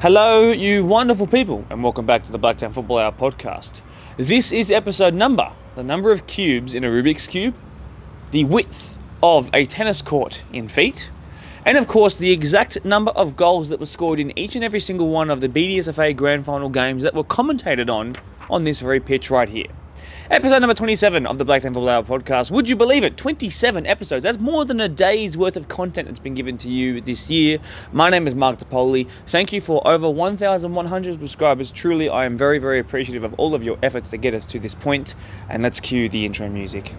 Hello, you wonderful people, and welcome back to the Blacktown Football Hour podcast. This is episode number, the number of cubes in a Rubik's Cube, the width of a tennis court in feet, and of course the exact number of goals that were scored in each and every single one of the BDSFA Grand Final games that were commentated on this very pitch right here. Episode number 27 of the Blacktown Football Hour podcast. Would you believe it? 27 episodes. That's more than a day's worth of content that's been given to you this year. My name is Mark DePoli. Thank you for over 1,100 subscribers. Truly, I am very, very appreciative of all of your efforts to get us to this point. And let's cue the intro music.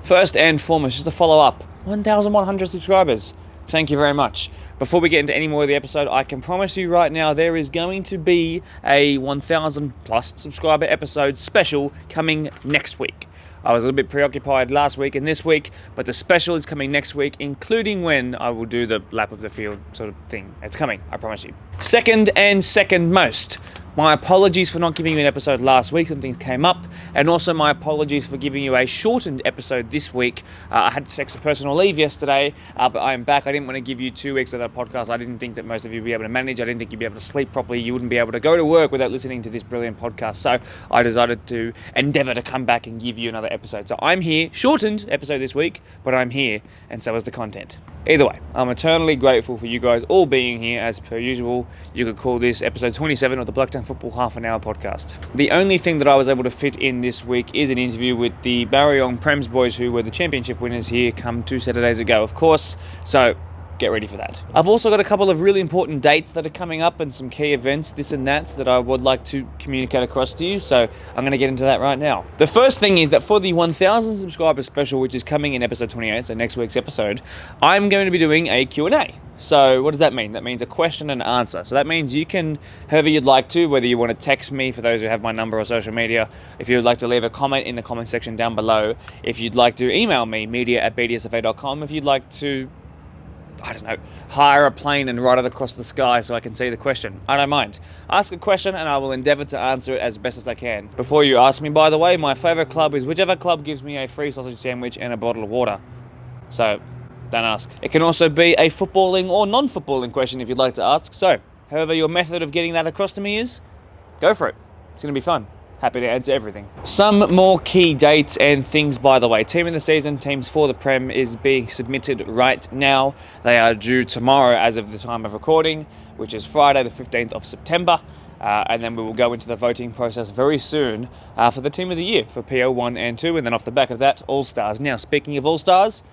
First and foremost, just to follow up, 1,100 subscribers. Thank you very much. Before we get into any more of the episode, I can promise you right now there is going to be a 1,000 plus subscriber episode special coming next week. I was a little bit preoccupied last week and this week, but the special is coming next week, including when I will do the lap of the field sort of thing. It's coming, I promise you. Second most. My apologies for not giving you an episode last week. Some things came up. And also my apologies for giving you a shortened episode this week. I had to take some personal leave yesterday, but I am back. I didn't want to give you 2 weeks without a podcast. I didn't think that most of you would be able to manage. I didn't think you'd be able to sleep properly. You wouldn't be able to go to work without listening to this brilliant podcast. So I decided to endeavor to come back and give you another episode. So I'm here, shortened episode this week, but I'm here, and so is the content. Either way, I'm eternally grateful for you guys all being here as per usual. You could call this episode 27 of the Blacktown Football Half an Hour podcast. The only thing that I was able to fit in this week is an interview with the Marion Prems boys, who were the championship winners here come 2 Saturdays ago, of course. So get ready for that. I've also got a couple of really important dates that are coming up and some key events, this and that I would like to communicate across to you. So I'm going to get into that right now. The first thing is that for the 1,000 subscriber special, which is coming in episode 28, so next week's episode, I'm going to be doing a Q&A. So what does that mean? That means a question and answer. So that means you can, however you'd like to, whether you want to text me for those who have my number or social media, if you'd like to leave a comment in the comment section down below, if you'd like to email me, media@bdsfa.com, if you'd like to, I don't know, hire a plane and ride it across the sky so I can see the question. I don't mind. Ask a question and I will endeavour to answer it as best as I can. Before you ask me, by the way, my favourite club is whichever club gives me a free sausage sandwich and a bottle of water. So, don't ask. It can also be a footballing or non-footballing question if you'd like to ask. So, however your method of getting that across to me is, go for it. It's going to be fun. Happy to answer everything. Some more key dates and things, by the way. Team of the season, teams for the Prem, is being submitted right now. They are due tomorrow as of the time of recording, which is Friday the 15th of September. And then we will go into the voting process very soon for the team of the year for PO 1 and 2. And then off the back of that, All-Stars. Now, speaking of All-Stars,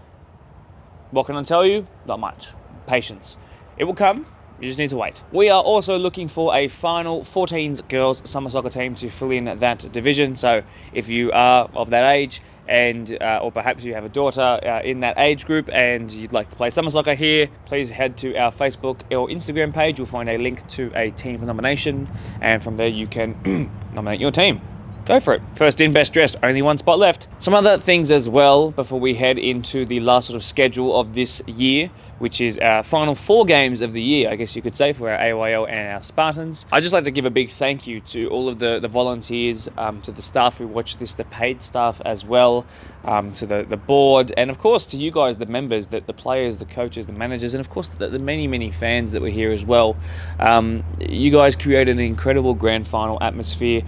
what can I tell you? Not much. Patience. It will come. You just need to wait. We are also looking for a final 14s girls summer soccer team to fill in that division. So if you are of that age and or perhaps you have a daughter in that age group and you'd like to play summer soccer here, please head to our Facebook or Instagram page. You'll find a link to a team nomination, and from there you can nominate your team. Go for it. First in, best dressed. Only one spot left. Some other things as well before we head into the last sort of schedule of this year, which is our final 4 games of the year, I guess you could say, for our AYL and our Spartans. I'd just like to give a big thank you to all of the volunteers, to the staff who watch this, the paid staff as well, to the board, and of course to you guys, the members, the players, the coaches, the managers, and of course the many, many fans that were here as well. You guys created an incredible grand final atmosphere.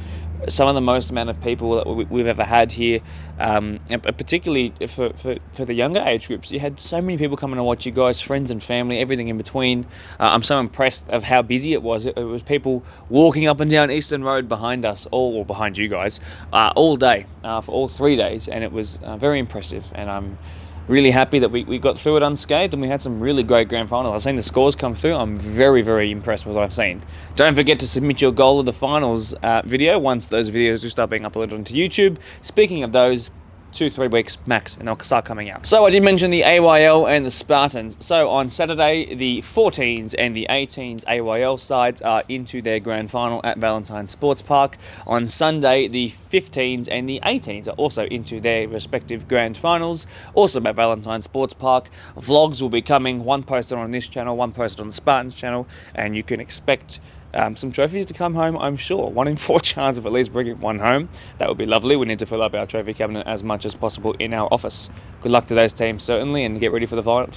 Some of the most amount of people that we've ever had here, and particularly for the younger age groups. You had so many people coming to watch you guys, friends and family, everything in between. I'm so impressed of how busy it was. It was people walking up and down Eastern Road behind us, or behind you guys, all day, for all 3 days, and it was very impressive, and I'm really happy that we got through it unscathed, and we had some really great grand finals. I've seen the scores come through. I'm very, very impressed with what I've seen. Don't forget to submit your goal of the finals video once those videos do start being uploaded onto YouTube. Speaking of those, 2-3 weeks max, and they'll start coming out. So I did mention the AYL and the Spartans. So on Saturday, the 14s and the 18s AYL sides are into their grand final at Valentine Sports Park. On Sunday, the 15s and the 18s are also into their respective grand finals, also at Valentine Sports Park. Vlogs will be coming, one posted on this channel, one posted on the Spartans channel, and you can expect some trophies to come home, I'm sure. 1 in 4 chance of at least bringing one home. That would be lovely. We need to fill up our trophy cabinet as much as possible in our office. Good luck to those teams, certainly, and get ready for the final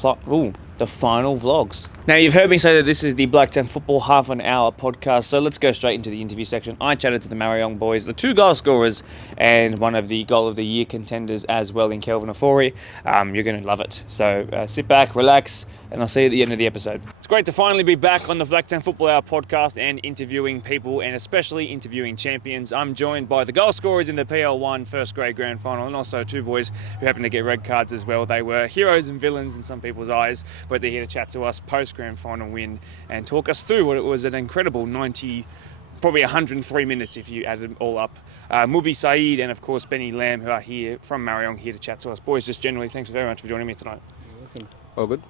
vlogs. Now, you've heard me say that this is the Blacktown Football Half an Hour podcast, so let's go straight into the interview section. I chatted to the Marion boys, the 2 goal scorers, and one of the Goal of the Year contenders as well in Kelvin Ofori. You're going to love it. So sit back, relax, and I'll see you at the end of the episode. It's great to finally be back on the Blacktown Football Hour podcast and interviewing people, and especially interviewing champions. I'm joined by the goal scorers in the PL1 first grade grand final, and also 2 boys who happened to get red cards as well. They were heroes and villains in some people's eyes, but they're here to chat to us post grand final win and talk us through what it was an incredible 90, probably 103 minutes if you add them all up. Mubi Saeed and of course Benny Lamb, who are here from Marion, here to chat to us. Boys, just generally, thanks very much for joining me tonight. All good.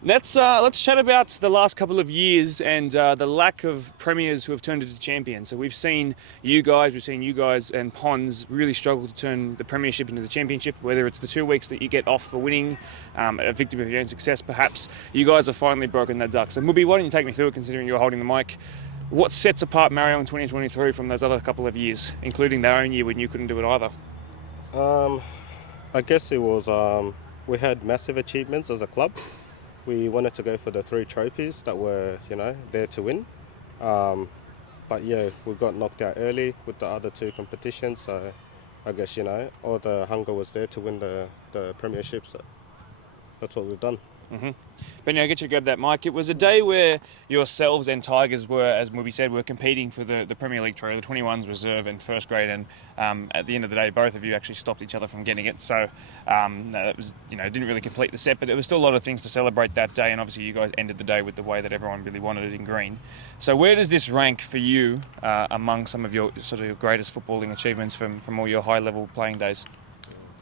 Let's chat about the last couple of years and the lack of premiers who have turned into champions. So we've seen you guys and Pons really struggle to turn the premiership into the championship, whether it's the 2 weeks that you get off for winning, a victim of your own success perhaps. You guys have finally broken that duck. So Mubi, why don't you take me through it, considering you're holding the mic? What sets apart Marion 2023 from those other couple of years, including their own year when you couldn't do it either? I guess it was, we had massive achievements as a club. We wanted to go for the 3 trophies that were, there to win. But yeah, we got knocked out early with the other 2 competitions. So I guess, all the hunger was there to win the premiership. So that's what we've done. Mm-hmm. Benny, I get you to grab that mic. It was a day where yourselves and Tigers were, as Mubi said, were competing for the Premier League trophy, the 21s reserve and first grade, and at the end of the day, both of you actually stopped each other from getting it. So that was, didn't really complete the set, but there was still a lot of things to celebrate that day, and obviously you guys ended the day with the way that everyone really wanted it in green. So where does this rank for you among some of your sort of your greatest footballing achievements from all your high-level playing days?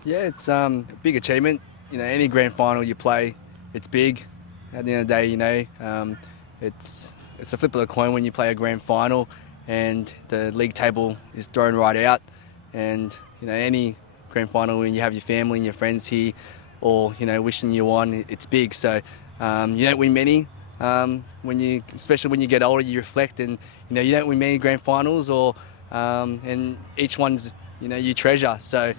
Yeah, it's a big achievement. Any grand final you play, it's big. At the end of the day, it's a flip of the coin when you play a grand final and the league table is thrown right out. And, any grand final when you have your family and your friends here or, wishing you on, it's big. So you don't win many. Especially when you get older, you reflect and, you don't win many grand finals and each one's, you treasure. So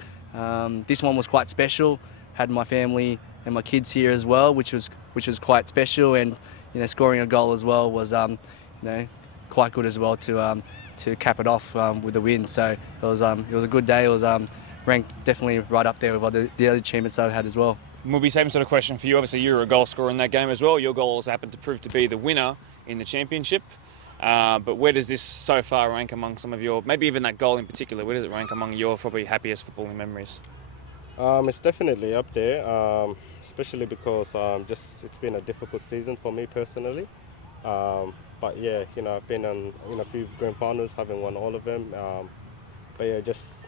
this one was quite special. Had my family and my kids here as well, which was quite special, and scoring a goal as well was quite good as well to cap it off with a win. So it was a good day. It was ranked definitely right up there with the other achievements I've had as well. Mubi, same sort of question for you. Obviously, you were a goal scorer in that game as well. Your goal also happened to prove to be the winner in the championship. But where does this so far rank among some of your, maybe even that goal in particular, where does it rank among your probably happiest footballing memories? It's definitely up there, especially because it's been a difficult season for me personally. But yeah, I've been on a few grand finals, haven't won all of them. But yeah, just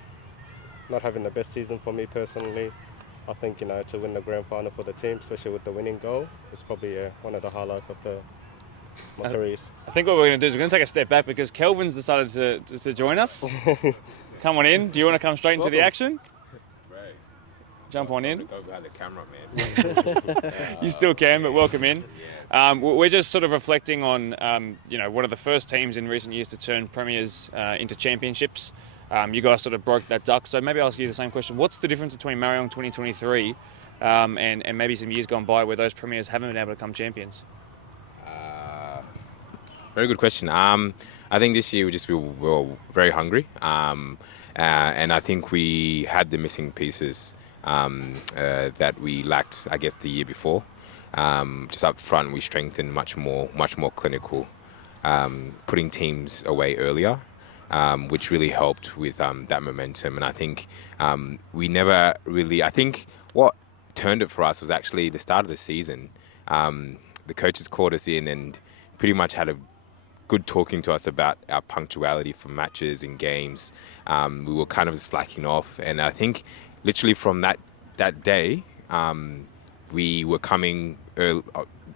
not having the best season for me personally. I think to win the grand final for the team, especially with the winning goal, is probably one of the highlights of my careers. I think what we're going to do is we're going to take a step back because Kelvin's decided to join us. Come on in. Do you want to come straight into the action? Jump on in. Go behind the camera, man. You still can, but welcome in. We're just sort of reflecting on, one of the first teams in recent years to turn premiers into championships. You guys sort of broke that duck. So maybe I'll ask you the same question. What's the difference between Marion 2023 and maybe some years gone by where those premiers haven't been able to become champions? Very good question. I think this year we were very hungry. And I think we had the missing pieces that we lacked, I guess, the year before. Just up front, we strengthened much more clinical, putting teams away earlier, which really helped with that momentum. And I think we never really, I think what turned it for us was actually the start of the season. The coaches called us in and pretty much had a good talking to us about our punctuality for matches and games. We were kind of slacking off, and I think literally from that day, we were coming early,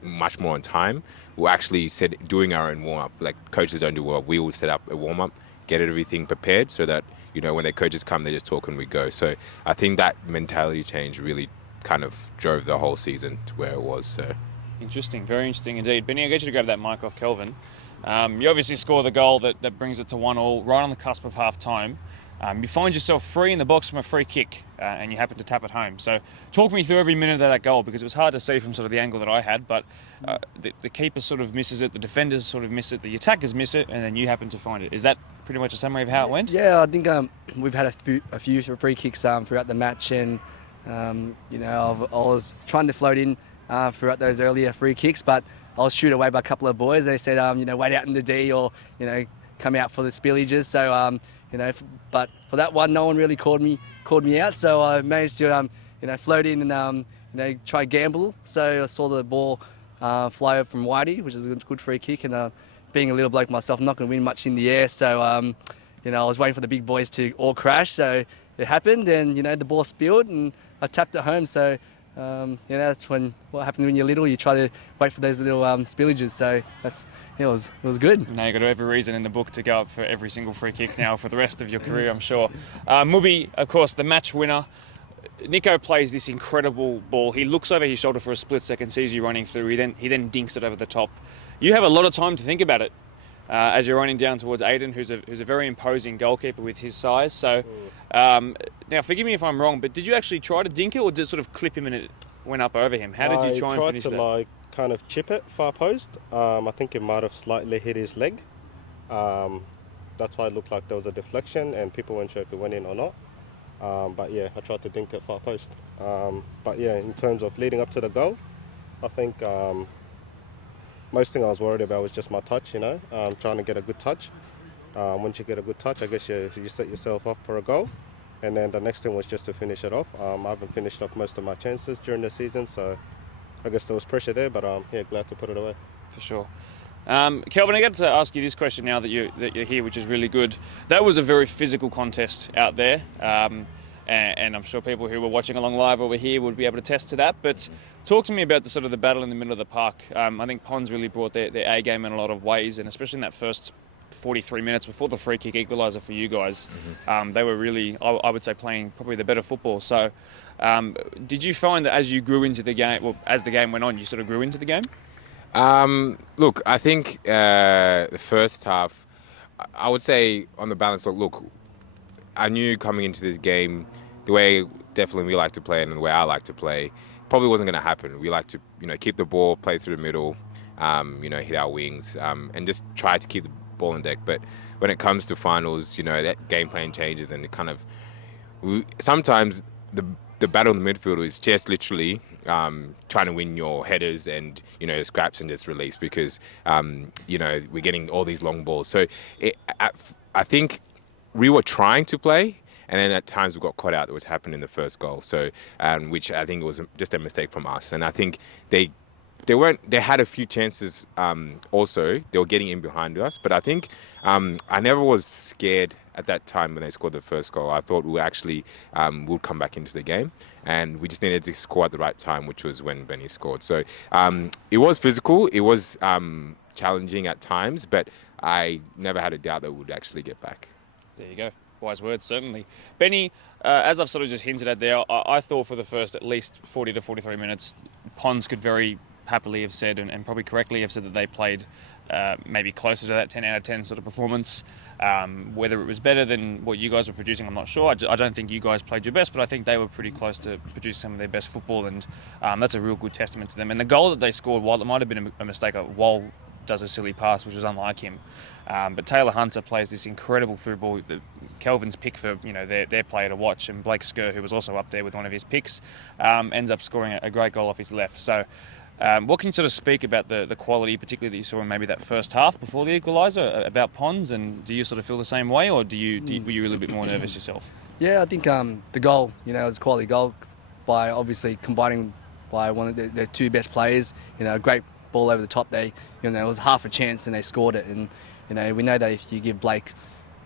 much more on time. We actually doing our own warm up. Like coaches don't do warm up. We will set up a warm up, get everything prepared so that when the coaches come, they just talk and we go. So I think that mentality change really kind of drove the whole season to where it was. So Interesting, very interesting indeed. Benny, I'll get you to grab that mic off Kelvin. You obviously score the goal that brings it to 1-1, right on the cusp of half time. You find yourself free in the box from a free kick, and you happen to tap it home. So talk me through every minute of that goal, because it was hard to see from sort of the angle that I had, but the keeper sort of misses it, the defenders sort of miss it, the attackers miss it, and then you happen to find it. Is that pretty much a summary of how it went? Yeah, I think we've had a few free kicks throughout the match, and I was trying to float in throughout those earlier free kicks, but I was shooed away by a couple of boys. They said, wait out in the D, or come out for the spillages. So but for that one, no one really called me out. So I managed to float in and try gamble. So I saw the ball fly up from Whitey, which is a good free kick, and being a little bloke myself, I'm not going to win much in the air. So I was waiting for the big boys to all crash. So it happened, and the ball spilled, and I tapped it home. So that's what happens when you're little. You try to wait for those little spillages. So it was good. Now you've got every reason in the book to go up for every single free kick now for the rest of your career, I'm sure. Mubi, of course, the match winner. Nico plays this incredible ball. He looks over his shoulder for a split second, sees you running through. He then dinks it over the top. You have a lot of time to think about it as you're running down towards Aiden, who's a very imposing goalkeeper with his size. So now, forgive me if I'm wrong, but did you actually try to dink it, or did it sort of clip him and it went up over him? How did you try and finish that? I tried to kind of chip it far post. I think it might have slightly hit his leg. That's why it looked like there was a deflection, and people weren't sure if it went in or not. But yeah, I tried to dink it far post. But yeah, in terms of leading up to the goal, I think most thing I was worried about was just my touch, trying to get a good touch. Once you get a good touch, I guess you set yourself up for a goal. And then the next thing was just to finish it off. I haven't finished off most of my chances during the season, so I guess there was pressure there, but glad to put it away. For sure. Kelvin, I got to ask you this question now that you're here, which is really good. That was a very physical contest out there, and I'm sure people who were watching along live over here would be able to attest to that. But talk to me about the battle in the middle of the park. I think Pons really brought their A game in a lot of ways, and especially in that first 43 minutes before the free kick equaliser for you guys, they were really, I would say, playing probably the better football. So did you find that as you grew into the game, well, as the game went on, you sort of grew into the game? Look, I think the first half, I would say on the balance, look, I knew coming into this game, the way definitely we like to play and the way I like to play, probably wasn't going to happen. We like to, keep the ball, play through the middle, hit our wings, and just try to keep the ball in deck. But when it comes to finals, that game plan changes, and it kind of, sometimes the battle in the midfield is just literally trying to win your headers and scraps and just release, because we're getting all these long balls. So I think we were trying to play, and then at times we got caught out, which happened in the first goal. So which I think was just a mistake from us, and I think they had a few chances. Also, they were getting in behind us, but I think I never was scared at that time when they scored the first goal. I thought we actually would come back into the game, and we just needed to score at the right time, which was when Benny scored. So it was physical, it was challenging at times, but I never had a doubt that we would actually get back. There you go. Wise words, certainly. Benny, as I've sort of just hinted at there, I thought for the first at least 40 to 43 minutes, Pons could very happily have said, and probably correctly have said, that they played maybe closer to that 10 out of 10 sort of performance. Whether it was better than what you guys were producing, I'm not sure. I don't think you guys played your best, but I think they were pretty close to producing some of their best football, and that's a real good testament to them. And the goal that they scored, while it might have been a mistake, Wall does a silly pass, which was unlike him. But Taylor Hunter plays this incredible through ball. Kelvin's pick for their player to watch, and Blake Skerr, who was also up there with one of his picks, ends up scoring a great goal off his left. So what can you sort of speak about the quality, particularly that you saw in maybe that first half before the equaliser, about Pons, and do you sort of feel the same way, or were you a little bit more nervous yourself? Yeah, I think the goal, it was a quality goal by obviously combining by one of their two best players. A great ball over the top. It was half a chance and they scored it, and we know that if you give Blake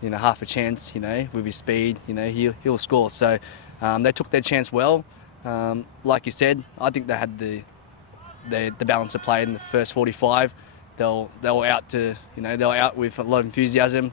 half a chance, with his speed, he'll score. So They took their chance well. Like you said, I think they had the balance of play in the first 45. They were out with a lot of enthusiasm,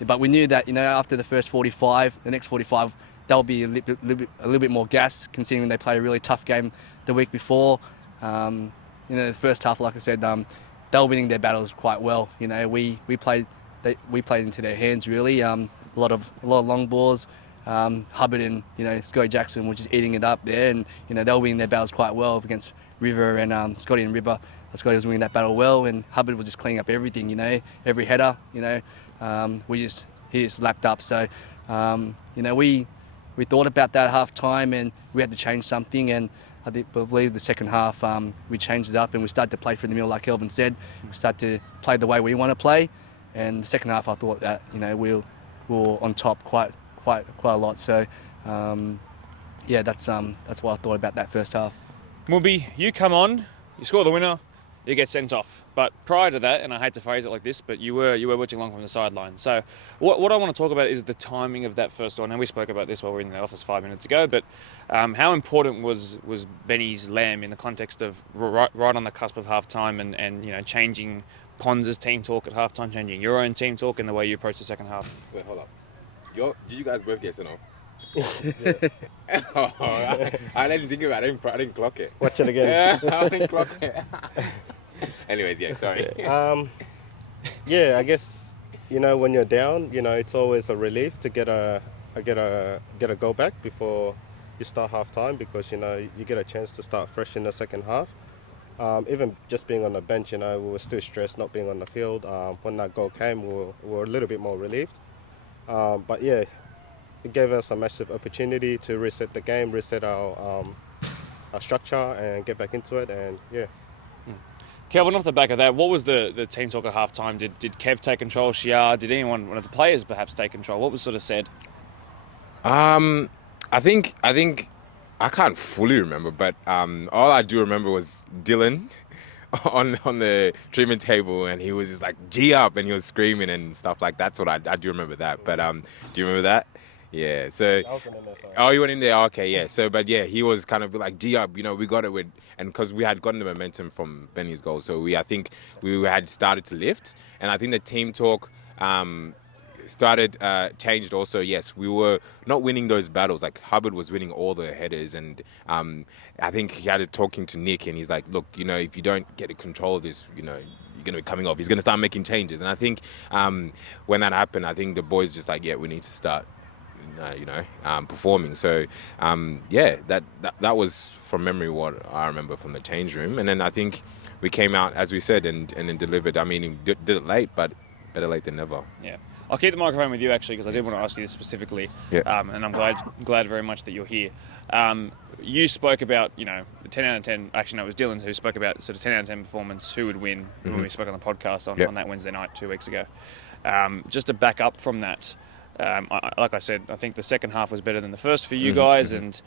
but we knew that, after the first 45, the next 45, they'll be a little bit more gas, considering they played a really tough game the week before. The first half, like I said, they were winning their battles quite well. We played into their hands really. A lot of long balls. Hubbard and Scotty Jackson were just eating it up there, and they were winning their battles quite well against River and Scotty and River. Scotty was winning that battle well, and Hubbard was just cleaning up everything. Every header. He just lapped up. So we thought about that at half time, and we had to change something. And I believe the second half we changed it up, and we started to play through the middle, like Kelvin said. We started to play the way we want to play, and the second half I thought that we were on top quite a lot. So that's what I thought about that first half. Mumby, you come on, you score the winner, you get sent off. But prior to that, and I hate to phrase it like this, but you were watching along from the sideline. So what I want to talk about is the timing of that first goal. Now, we spoke about this while we were in the office 5 minutes ago, but how important was Benny's lamb in the context of right on the cusp of half-time and changing Pons' team talk at half-time, changing your own team talk and the way you approach the second half? Wait, hold up. Did you guys both get sent off? I didn't think about it. I didn't clock it. Watch it again. I didn't clock it. Anyways, yeah, sorry. I guess when you're down, it's always a relief to get a go back before you start half time, because you get a chance to start fresh in the second half. Even just being on the bench, we were still stressed not being on the field. When that goal came, we were a little bit more relieved. But yeah, it gave us a massive opportunity to reset the game, reset our structure, and get back into it. And yeah. Kelvin, off the back of that, what was the team talk at half time? Did Kev take control? Shiar? Did one of the players perhaps take control? What was sort of said? I think I can't fully remember, but all I do remember was Dylan on the treatment table, and he was just like G up, and he was screaming and stuff like that. That's what I do remember that. But do you remember that? Yeah. So. Oh, you went in there. Okay, yeah. So, but yeah, he was kind of like G up. We got it with, and because we had gotten the momentum from Benny's goal, so I think we had started to lift, and I think the team talk changed also. Yes, we were not winning those battles. Like Hubbard was winning all the headers, and I think he had it talking to Nick, and he's like, look, if you don't get control of this, you're going to be coming off. He's going to start making changes. And I think when that happened, I think the boys just like, yeah, we need to start performing. So that was from memory what I remember from the change room. And then I think we came out, as we said, and then delivered. I mean, did it late, but better late than never. Yeah. I'll keep the microphone with you, actually, because I did want to ask you this specifically. Yeah. And I'm glad very much that you're here. You spoke about, 10 out of 10. Actually, no, it was Dylan who spoke about sort of 10 out of 10 performance, who would win, when we spoke on the podcast on that Wednesday night 2 weeks ago. Just to back up from that, like I said, I think the second half was better than the first for you guys, and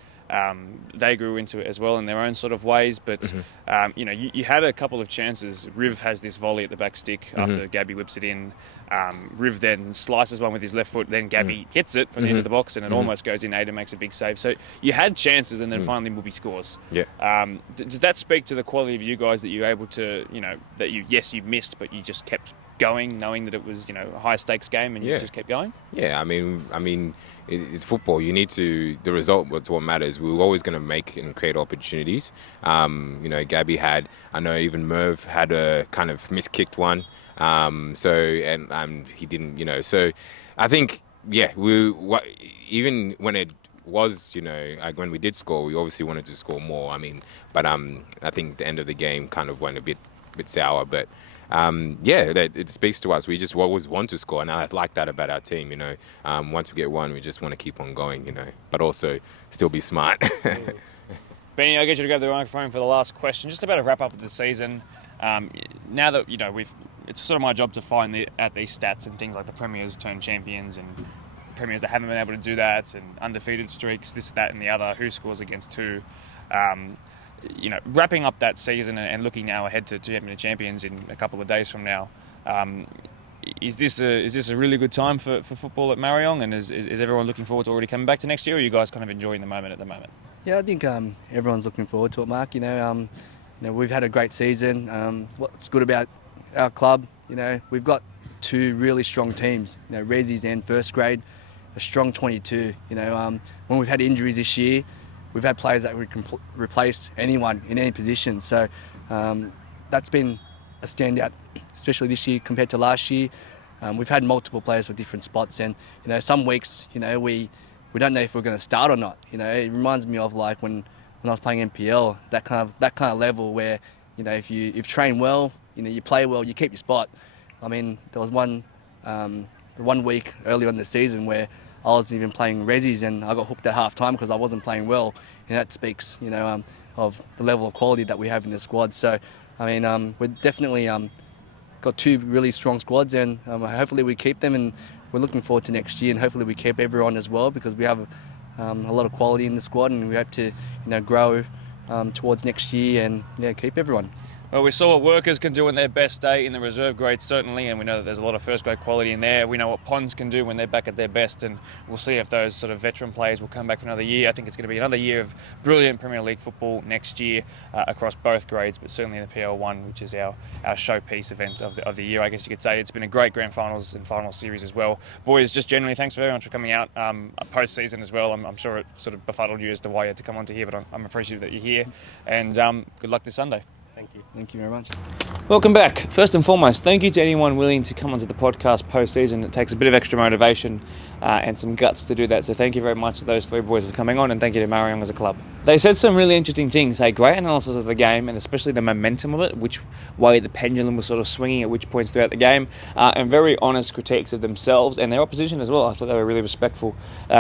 they grew into it as well in their own sort of ways. But, you had a couple of chances. Riv has this volley at the back stick after Gabby whips it in. Riv then slices one with his left foot, then Gabby hits it from the end of the box, and it almost goes in. Aiden makes a big save. So you had chances, and then finally Mumby scores. Yeah. Does that speak to the quality of you guys, that you're able to, that you missed, but you just kept going, knowing that it was, a high stakes game, and you just kept going? Yeah, I mean, it's football. You need to, the result was what matters. We were always going to make and create opportunities. Gabby had, I know even Merv had a kind of miskicked one. He didn't, so I think, even when it was, when we did score, we obviously wanted to score more. I mean, but I think the end of the game kind of went a bit sour, but that it speaks to us. We just always want to score, and I like that about our team. Once we get one, we just want to keep on going. But also still be smart. Benny, I'll get you to grab the microphone for the last question. Just about a wrap up of the season. Now that it's sort of my job to find out these stats and things like the premiers turn champions and premiers that haven't been able to do that, and undefeated streaks, this, that, and the other. Who scores against who? Wrapping up that season and looking now ahead to Champions in a couple of days from now, is this a really good time for football at Marion, and is everyone looking forward to already coming back to next year, or are you guys kind of enjoying the moment at the moment? Yeah, I think everyone's looking forward to it, Mark. We've had a great season. What's good about our club, we've got two really strong teams, Resi's and first grade, a strong 22. When we've had injuries this year, we've had players that can replace anyone in any position. So that's been a standout, especially this year compared to last year. We've had multiple players for different spots, and some weeks, we don't know if we're going to start or not. It reminds me of like when I was playing NPL, that kind of level where if you train well, you play well, you keep your spot. I mean, there was one week earlier in the season where I was even playing Resis and I got hooked at half time because I wasn't playing well, and that speaks of the level of quality that we have in the squad. So I mean, we're definitely got two really strong squads, and hopefully we keep them, and we're looking forward to next year, and hopefully we keep everyone as well, because we have a lot of quality in the squad, and we hope to grow towards next year and keep everyone. Well, we saw what Workers can do on their best day in the reserve grade, certainly, and we know that there's a lot of first grade quality in there. We know what Ponds can do when they're back at their best, and we'll see if those sort of veteran players will come back for another year. I think it's going to be another year of brilliant Premier League football next year across both grades, but certainly in the PL1, which is our showpiece event of the year, I guess you could say. It's been a great grand finals and final series as well. Boys, just generally, thanks very much for coming out post-season as well. I'm sure it sort of befuddled you as to why you had to come onto here, but I'm appreciative that you're here, and good luck this Sunday. Thank you. Thank you very much. Welcome back. First and foremost, thank you to anyone willing to come onto the podcast post-season. It takes a bit of extra motivation and some guts to do that. So thank you very much to those three boys for coming on, and thank you to Marion as a club. They said some really interesting things. Great analysis of the game, and especially the momentum of it, which way the pendulum was sort of swinging at which points throughout the game, and very honest critiques of themselves and their opposition as well. I thought they were really respectful,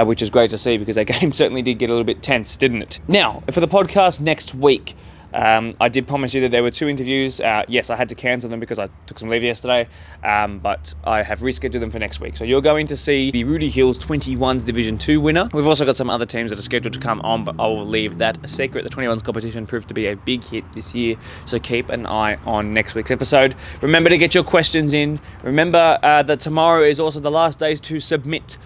which is great to see, because their game certainly did get a little bit tense, didn't it? Now, for the podcast next week, I did promise you that there were two interviews. Yes, I had to cancel them because I took some leave yesterday, but I have rescheduled them for next week. So you're going to see the Rudy Hills 21s Division 2 winner. We've also got some other teams that are scheduled to come on, but I will leave that a secret. The 21s competition proved to be a big hit this year, so keep an eye on next week's episode. Remember to get your questions in. Remember that tomorrow is also the last day to submit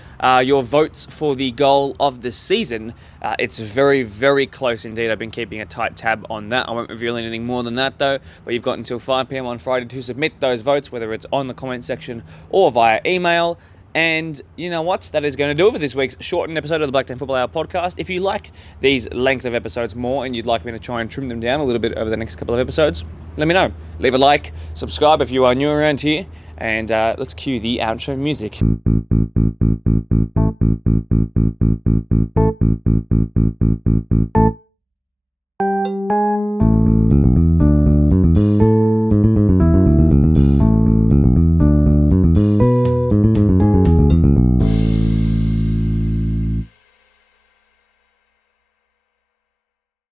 your votes for the goal of the season. It's very, very close indeed. I've been keeping a tight tab on that. I won't reveal anything more than that though, but you've got until 5 p.m. on Friday to submit those votes, whether it's on the comment section or via email. And you know what? That is going to do it for this week's shortened episode of the Black 10 Football Hour podcast. If you like these length of episodes more and you'd like me to try and trim them down a little bit over the next couple of episodes, let me know. Leave a like, subscribe if you are new around here, and let's cue the outro music.